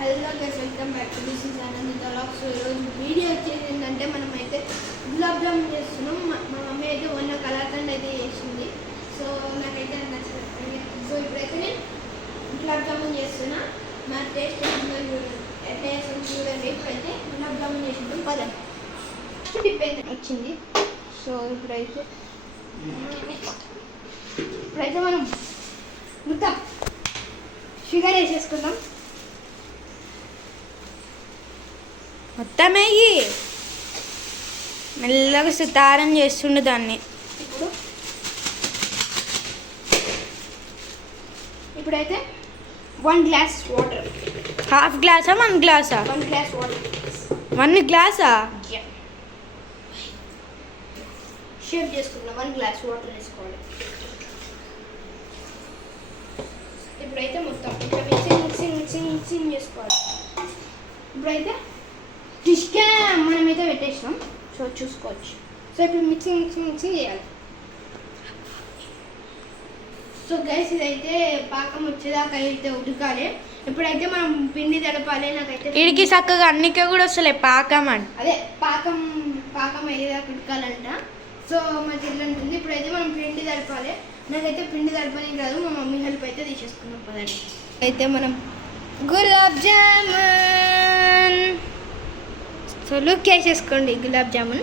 Hello guys, welcome back to this is Anand vlogs. So ఈరోజు video వచ్చేది ఏంటంటే మనమైతే గులాబ్ జామున్ చేస్తున్నాం. మా మమ్మీ అయితే మొన్న కలాకండ్ అయితే చేసింది. సో నాకైతే నచ్చలేదు. సో ఇప్పుడైతే నేను గులాబ్ జామున్ చేస్తున్నా. నా టేస్ట్ ఎట్లా చేస్తాను చూడండి. ఇప్పుడైతే గులాబ్ జామున్ చేసింటాం పదండి. టిప్ అయితే వచ్చింది. సో ఇప్పుడైతే మనం మొత్తం షుగర్ వేసేసుకుందాం. మొత్తం అయ్యి మెల్లగా సుతారం చేస్తుండే దాన్ని. ఇప్పుడైతే 1 గ్లాస్ వాటర్. హాఫ్ గ్లాసా 1 గ్లాసా? 1 గ్లాస్ వాటర్. 1 గ్లాసా? షేప్ చేసుకుందాం. 1 గ్లాస్ వాటర్ వేసుకోవాలి. ఇప్పుడైతే మొత్తం ఇట్లా మిక్సింగ్ చేసుకోవాలి. ఇప్పుడైతే డిష్గా మనమైతే పెట్టేసినాం. సో చూసుకోవచ్చు. సో ఇప్పుడు మిక్సింగ్ చేయాలి. సో గైస్, ఇదైతే పాకం వచ్చేదాకా అయితే ఉడకాలి. ఇప్పుడైతే మనం పిండి తడపాలి. నాకైతే ఇడికి చక్కగా అన్నికే కూడా వస్తలే పాకం అని. అదే పాకం అయ్యేదాకా ఉడకాలంట. సో మా చెల్లి ఉంటుంది. ఇప్పుడైతే మనం పిండి తడపాలి. నాకైతే పిండి తడపని కాదు, మా మమ్మీ హెల్ప్ అయితే తీసేసుకున్నాం పదండి. అయితే మనం గులాబ్ జామున్ సో లుక్ వేసేసుకోండి. గులాబ్ జామున్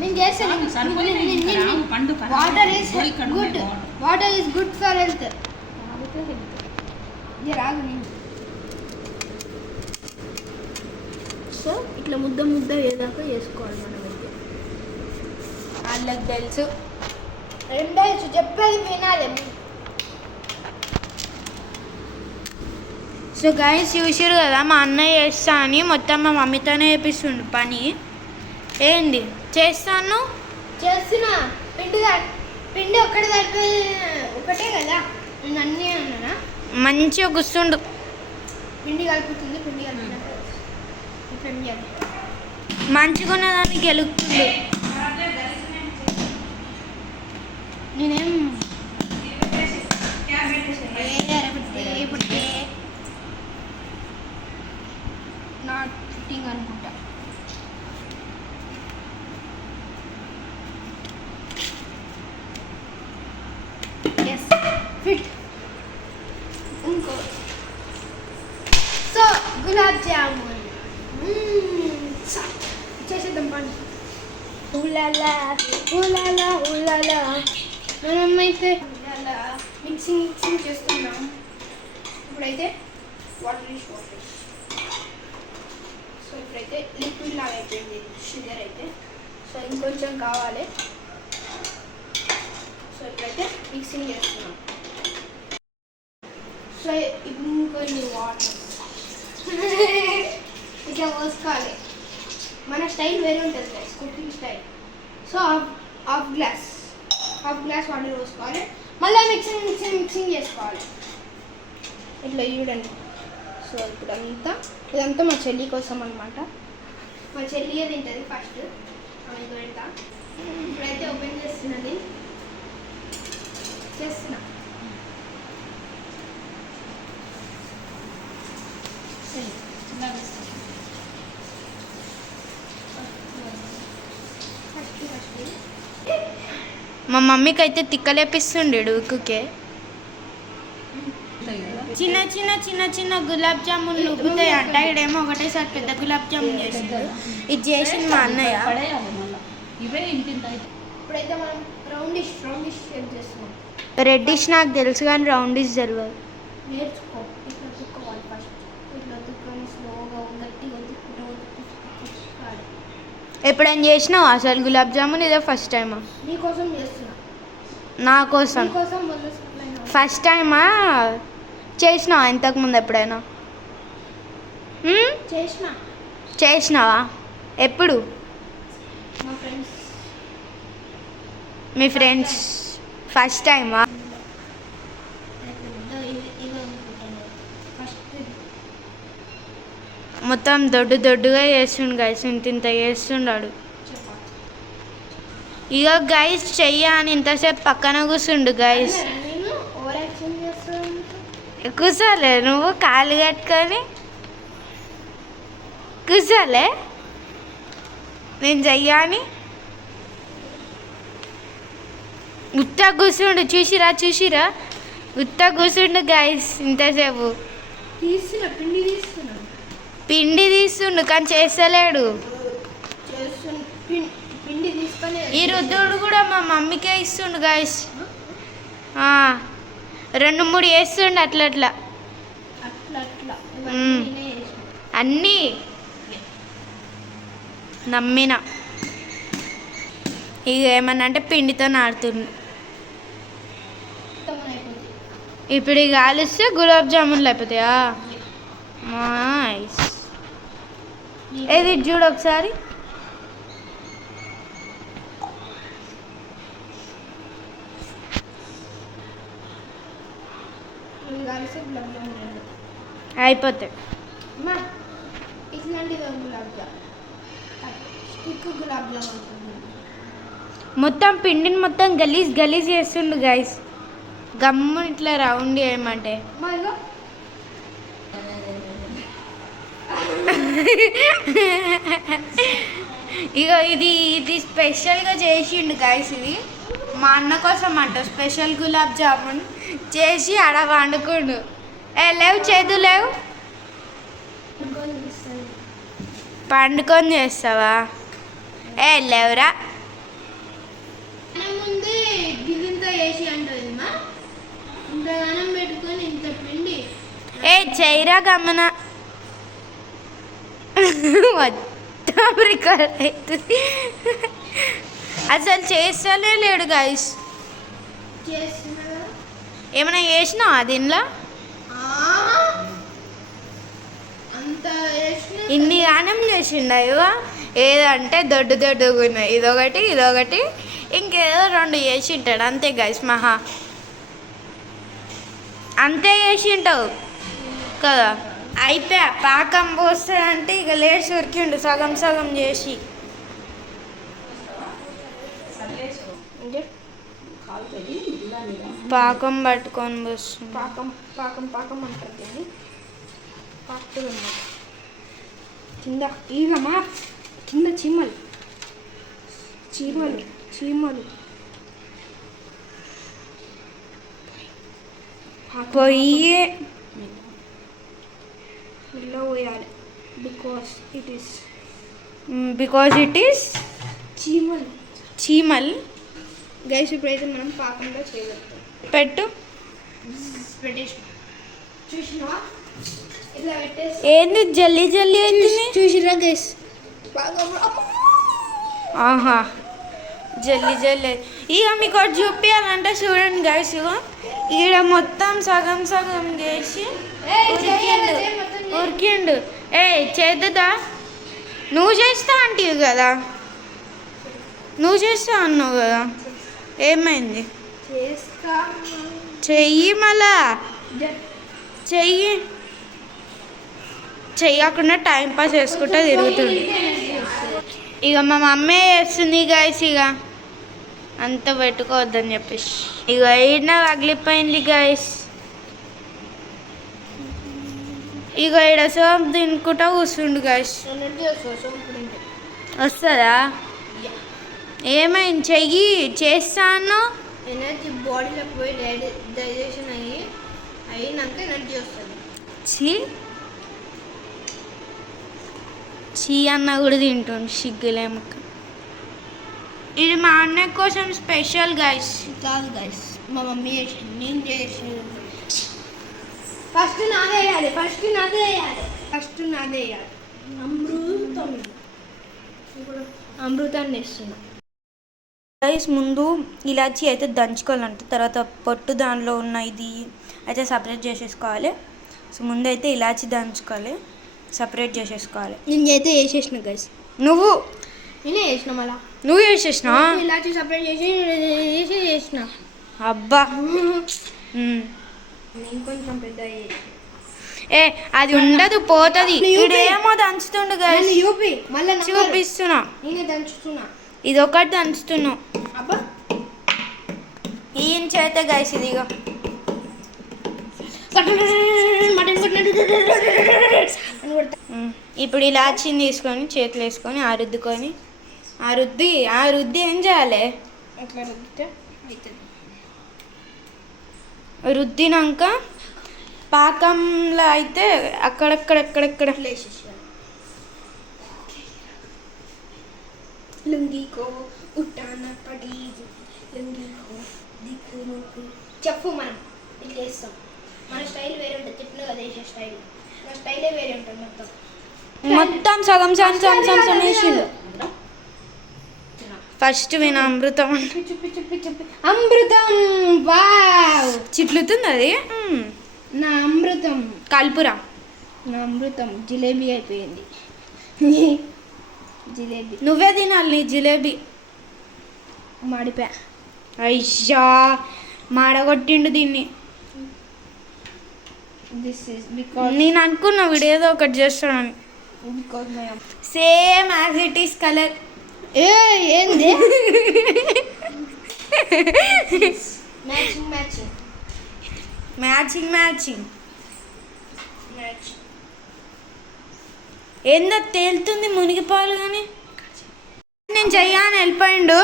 నేను చేస్తాను. Water is good for health. రాగు నేను. సో ఇట్లా ముద్ద ఏదాకా వేసుకోవాలి. మనమైతే వాళ్ళకి తెలుసు. రెండేసి చెప్పేది వినాలి. సో గైస్ చూసారు కదా, మా అన్నయ్య చేస్తా అని మొత్తం మా మమ్మీతోనే చేపిస్తుండు పని. ఏంది చేస్తాను? చేస్తున్నా. పిండి ఒక్కటి తడిపే ఒకటే కదా, నేను అన్నీ అన్నానా. మంచిగా కూర్చుండు. పిండి కలిపినాక మంచిగా ఉన్నదాన్ని గెలుపుతుండు. నేనేం నాట్ ఫిట్టింగ్ అనుకుంటా. Yes fit. ఇంకో సో గులాబ్ జామున్ చేసేద్దాం పండి. ఉలాలా ఉలాలా ఉలాలా. మనమైతే మిక్సింగ్ చేస్తున్నాం. ఇప్పుడైతే వాటర్. సో ఇప్పుడైతే లిక్విడ్ లాగా అయిపోయింది షుగర్ అయితే. సో ఇంకొంచెం కావాలి. సో ఇప్పుడైతే మిక్సింగ్ చేస్తున్నాం. సో ఇంకొన్ని వాటర్ ఇట్లా పోసుకోవాలి. మన స్టైల్ వేరే ఉంటుంది guys, cooking style. So half glass water పోసుకోవాలి. మళ్ళీ మిక్సింగ్ చేసుకోవాలి. ఇట్లా చూడండి. సో ఇప్పుడు ఇదంతా మా చెల్లి కోసం అనమాట. మా చెల్లి తింటుంది ఫస్ట్. ఆమె పెడతా. ఇప్పుడైతే ఓపెన్ చేస్తున్నా. మా మమ్మీకి అయితే తిక్కలేపిస్తుండే ఉక్కుకే. చిన్న గులాబ్ జామున్ ఉబ్బుతాయి అంట. ఇడేమో ఒకటేసారి పెద్ద గులాబ్ జామున్ చేసిండు. ఇది చేసింది మా అన్నయ్య. ఇప్పుడైతే మనం రౌండిష్ షేప్ చేస్తున్నాం. రెడ్డిష్ నాకు తెలుసు కానీ రౌండిష్ తెలియదు. నేర్చుకో. ఇట్లా తుక్కోవాలి ఫస్ట్. ఇట్లా తుక్కొని స్లోగా గట్టిగా ఎప్పుడైనా చేసినావు అసలు గులాబ్ జామున్? ఇదే ఫస్ట్ టైమా? నీకోసం చేస్తున్నా. నా కోసం ఫస్ట్ టైమా? చేసినావా ఇంతకుముందు ఎప్పుడైనా? చేసినావా? ఎప్పుడు? మా ఫ్రెండ్స్ మీ ఫ్రెండ్స్ ఫస్ట్ టైమా? ఇది అనుకుంటాను ఫస్ట్ మొత్తం దొడ్డుగా చేస్తుండు గైస్, ఇంత చేస్తున్నాడు. ఇక గైస్ చెయ్య అని ఇంతసేపు పక్కన కూర్చుండు గైస్. నేను ఓవర్ యాక్షన్ చేస్తాను. కూర్చోలే నువ్వు కాలు కట్టుకొని కూర్చోలే నేను చెయ్యాని ఉత్తా కూర్చుండు. చూసిరా ఉత్తా కూర్చుండు గైస్ ఇంతసేపు. పిండి తీస్తుండు కానీ చేస్తలేడు. పిండి తీసుకొని ఈ రుద్దుడు కూడా మా మమ్మీకే ఇస్తుండు గైస్. 2-3 వేస్తుండు అట్లా అట్లా అన్నీ నమ్మిన. ఇక ఏమన్నా అంటే పిండితో ఆడుతుండు. ఇప్పుడు ఇక కాలిస్తే గులాబ్ జామున్లు అయిపోతాయా? నైస్. ఏది చూడు ఒకసారి. అయిపోతాయి. ఇట్లాంటిది గులాబ్ జామ్ స్టిక్ గులాబ్ జామ్ ఉంటుంది. మొత్తం పిండిని మొత్తం గలీజ్ చేస్తుండు గైస్. గమ్ము ఇట్లా రౌండ్ చేయమంటే ఇక ఇది స్పెషల్గా చేసిండు గైస్. ఇది మా అన్న కోసం అంట స్పెషల్ గులాబ్ జామున్ చేసి ఆడ వండుకుండు. లేవు చేదు లేవు, పండుకొని చేస్తావా? లేవురా. ముందే గిన్నెంత వేసి అంటుంది మా ఇంతగానం పెట్టుకొని ఇంత పిండి చెయ్యరా గమ్మన మొత్తం రికార్డ్ అవుతుంది. అసలు చేస్తూనే లేడు గైస్. ఏమైనా చేసినావా దీనిలో? ఇన్ని గానం చేసిండు అయ్యో. ఏదంటే దొడ్డుగా ఉన్నాయి. ఇదొకటి ఇంకేదో 2 చేసి ఉంటాడు అంతే గైస్. మహా అంతే చేసి ఉంటావు కదా. అయిపోయా పాకం పోస్తాడంటే ఇక లేచి ఉరికిండు సగం చేసి. పాకం పట్టుకొని పోస్తుంది. పాకం అంటారు కింద ఈగమా కింద చీమలు పొయ్యి ఇలా పోయాలి బికాస్ ఇట్ ఈస్ చీమల్. గైస్ ఇప్పుడైతే మనం పాకంలో చేయగలుగుతాం. పెట్టు. పెట్టేసి చూసినా ఇట్లా పెట్టేసి ఏంది జల్లి అవుతుంది. చూసిరా గైస్ ఆహా జల్లి. ఇక మీకు ఒకటి చూపించాలంటే చూడండి గైస్. ఈడ మొత్తం సగం చేసి ఉరికిండు. చేద్దా నువ్వు చేస్తా అంటివి కదా, నువ్వు చేస్తా అన్నావు కదా, ఏమైంది? చెయ్యి మళ్ళా చెయ్యకుండా టైంపాస్ చేసుకుంటా తిరుగుతుంది. ఇక మా మమ్మీ వేస్తుంది గైస్. ఇక అంత పెట్టుకోవద్దని చెప్పేసి ఇక ఈయన పగిలిపోయింది గైస్. ఇక ఈడ సోప్ తినుకుంటా కూర్చుండు గైస్. వస్తుందా? ఏమైంది? చెయ్యి చేస్తాను. ఎనర్జీ బాడీలో పోయి డైజెషన్ అయినాక ఎనర్జీ వస్తుంది. చీ అన్న కూడా తింటుంది సిగ్గులేమక్క. ఇది మా అన్నయ్య కోసం స్పెషల్ గైస్. కాదు గైస్ మా మమ్మీ చేసింది, నేను చేసింది. ఫస్ట్ నాదే వేయాలి. అమృతాన్ని వేస్తున్నా గైస్. ముందు ఇలాచి అయితే దంచుకోవాలంట, తర్వాత పొట్టు దానిలో ఉన్న ఇది అయితే సపరేట్ చేసేసుకోవాలి. సో ముందు అయితే ఇలాచి దంచుకోవాలి, సపరేట్ చేసేసుకోవాలి. నేనైతే వేసేసిన గైస్. నువ్వు నేనే వేసిన మళ్ళా నువ్వు చేసేసినావా? ఇలాచి సపరేట్ చేసిన అబ్బా ఇంకొంచెం పెద్ద ఏ అది ఉండదు పోతుంది. ఇదేమో దంచుతుండు guys. చూపి మళ్ళీ చూపిస్తున్నా. నేనే దంచుతున్నా. ఇది ఒకటి దంచుతున్నావు. అబ్బా ఈయన చేత గైస్ ఇదిగో ఇప్పుడు ఇలాచిని తీసుకొని చేతులు వేసుకొని ఆ రుద్ది ఏం చేయాలి? అట్లా రుద్దితే అవుతుంది. రుద్దినాక పాకంలో అయితే అక్కడెక్కడ లుంగికో ఉట్టాన పడి లుంగికో దిక్కు చెప్పు. మనం ఇట్లా వేస్తాం. మన స్టైల్ వేరే ఉంటుంది. చెప్పిన కదా వేసే స్టైల్. మన స్టైలే వేరే ఉంటుంది మొత్తం సగం వేసిండు. ఫస్ట్ విన అమృతం అమృతం. వావ్ చిట్లుతుంది అది. నా అమృతం కల్పురా. నా అమృతం జిలేబీ అయిపోయింది. జిలేబీ నువ్వే తినాలి నీ జిలేబీ. మాడిపోయా. అయ్యా మాడగొట్టిండు దీన్ని. దిస్ ఇస్ బికాజ్ నేను అనుకున్నా వీడు ఏదో ఒకటి చేస్తాడని. My same as it is colour. ఏంది మ్యాచింగ్ ఏందో తేలుతుంది మునిగిపోవాలి కానీ నేను చెయ్యాలని వెళ్ళిపోయిండు.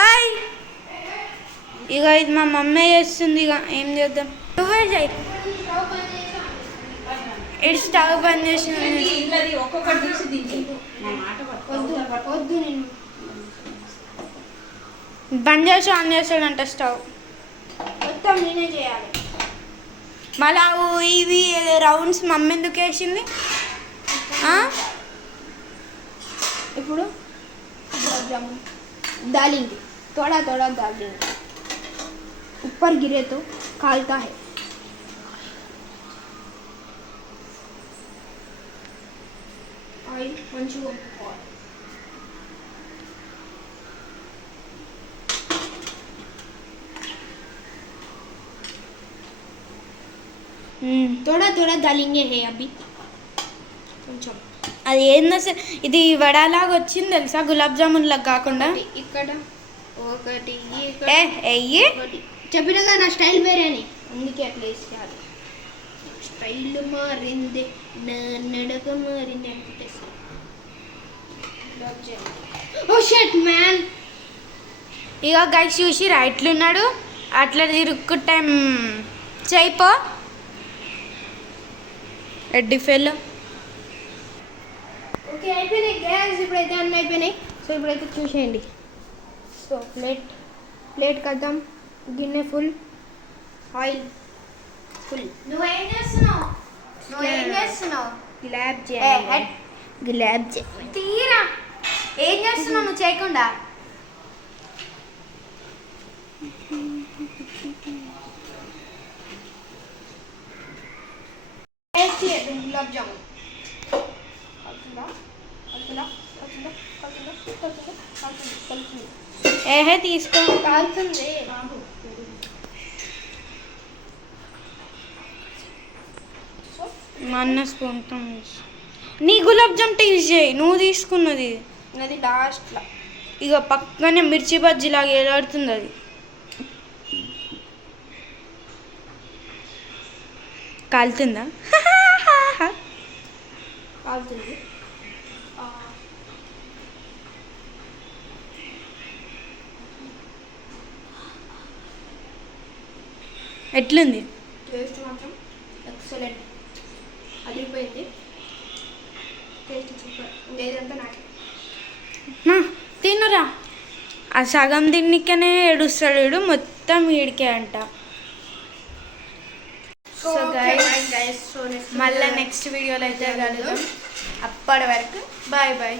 అయ్ ఇక ఇది మా మమ్మీ చేస్తుంది. ఇక ఏం చేద్దాం. నువ్వే చెయ్యి. ఇటు స్టవ్ బంద్ చేసి బంద్ చేసి ఆన్ చేస్తాడంట స్టవ్. మొత్తం నేనే చేయాలి. మళ్ళా ఇవి రౌండ్స్ మమ్మీ ఎందుకు వేసింది? ఇప్పుడు गुलाब जामुन डालेंगे, थोड़ा थोड़ा डाल देंगे. ऊपर गिरे तो खालता है. Oil Manchurian oil. थोड़ा थोड़ा डालेंगे है अभी. కొంచెం అది ఏందో ఇది వడలాగా వచ్చింది తెలుసా, గులాబ్ జామున్ లాగా కాకుండా. ఇక్కడ ఒకటి ఎయ్యి చెప్పినగా నా స్టైల్ వేరేని, అందుకే అట్లా వేసేయాలి. స్టైల్ మారింది, నా నడక మారింది అంటే. ఓ షట్ మ్యాన్. ఇక గైస్ చూసి రైట్లు ఉన్నాడు అట్లా తిరుక్కు టైం చేయిపో ఎడ్డి ఫెల్. ఓకే అయిపోయినాయి గ్యాస్, ఇప్పుడైతే అన్నీ అయిపోయినాయి. సో ఇప్పుడైతే చూసేయండి. సో ప్లేట్ కద్దాం, గిన్నె ఫుల్, ఆయిల్ ఫుల్. నువ్వేం చేస్తున్నావు? గులాబ్ జామున్, గులాబ్ జామున్ తీరా ఏం చేస్తున్నావు నువ్వు చేయకుండా? గులాబ్ జామున్ ఏహే తీసుకో. కాలుతుంది. మా అన్న స్పూన్తో నీ గులాబ్ జామ్ టేస్ట్ చేయి, నువ్వు తీసుకున్నది. అది లాస్ట్లో ఇక పక్కనే మిర్చి బజ్జీలాగా ఏలాడుతుంది అది. కాలుతుందా? కాలుతుంది. ఎట్లుంది? టేస్ట్ మాత్రం ఎక్సలెంట్, అదిరిపోయింది. Taste super. ఇంకేదంతా నాకే. తినురా. ఆ సగం తిన్నికనే ఏడుస్తాడు వీడు, మొత్తం వీడికే అంట. సో గైస్ మళ్ళీ నెక్స్ట్ వీడియోలో అయితే కలుద్దాం. అప్పటి వరకు బాయ్ బాయ్.